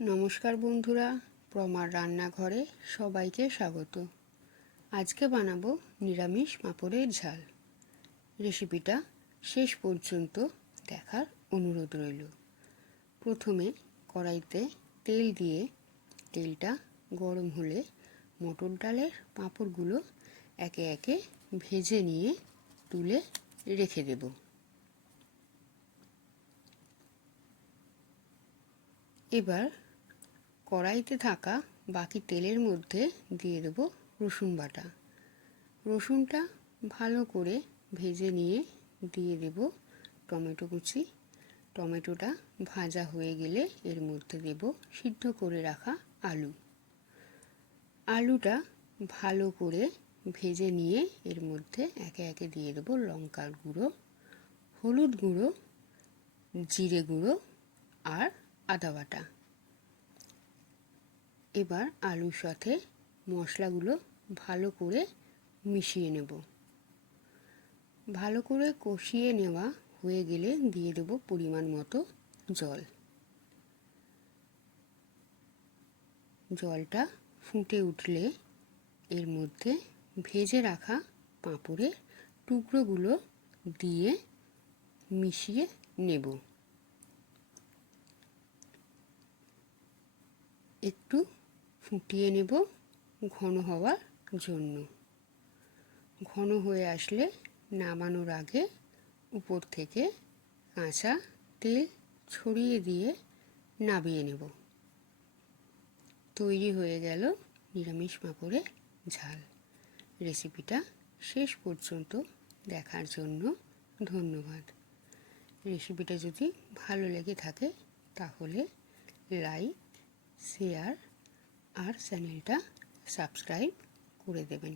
নমস্কার বন্ধুরা, প্রমার রান্নাঘরে সবাইকে স্বাগত। আজকে বানাবো নিরামিষ পাঁপড়ের ঝাল। রেসিপিটা শেষ পর্যন্ত দেখার অনুরোধ রইল। প্রথমে কড়াইতে তেল দিয়ে তেলটা গরম হলে মটর ডালের পাঁপড়গুলো একে একে ভেজে নিয়ে তুলে রেখে দেব। এবার কড়াইতে থাকা বাকি তেলের মধ্যে দিয়ে দেব রসুন বাটা। রসুনটা ভালো করে ভেজে নিয়ে দিয়ে দেব টমেটো কুচি। টমেটোটা ভাজা হয়ে গেলে এর মধ্যে দেব সিদ্ধ করে রাখা আলু। আলুটা ভালো করে ভেজে নিয়ে এর মধ্যে একে একে দিয়ে দেব লঙ্কার গুঁড়ো, হলুদ গুঁড়ো, জিরে গুঁড়ো আর আদা বাটা। এবার আলুর সাথে মশলাগুলো ভালো করে মিশিয়ে নেব। ভালো করে কষিয়ে নেওয়া হয়ে গেলে দিয়ে দেব পরিমাণ মতো জল। জলটা ফুটে উঠলে এর মধ্যে ভেজে রাখা পাঁপড়ের টুকরোগুলো দিয়ে মিশিয়ে নেব। একটু ফুটিয়ে নেব ঘন হওয়ার জন্য। ঘন হয়ে আসলে নামানোর আগে উপর থেকে কাঁচা তেল ছড়িয়ে দিয়ে নামিয়ে নেব। তৈরি হয়ে গেল নিরামিষ পাঁপড়ের ঝাল। রেসিপিটা শেষ পর্যন্ত দেখার জন্য ধন্যবাদ। রেসিপিটা যদি ভালো লেগে থাকে তাহলে লাইক, শেয়ার আর চ্যানেলটা সাবস্ক্রাইব করে দেবেন।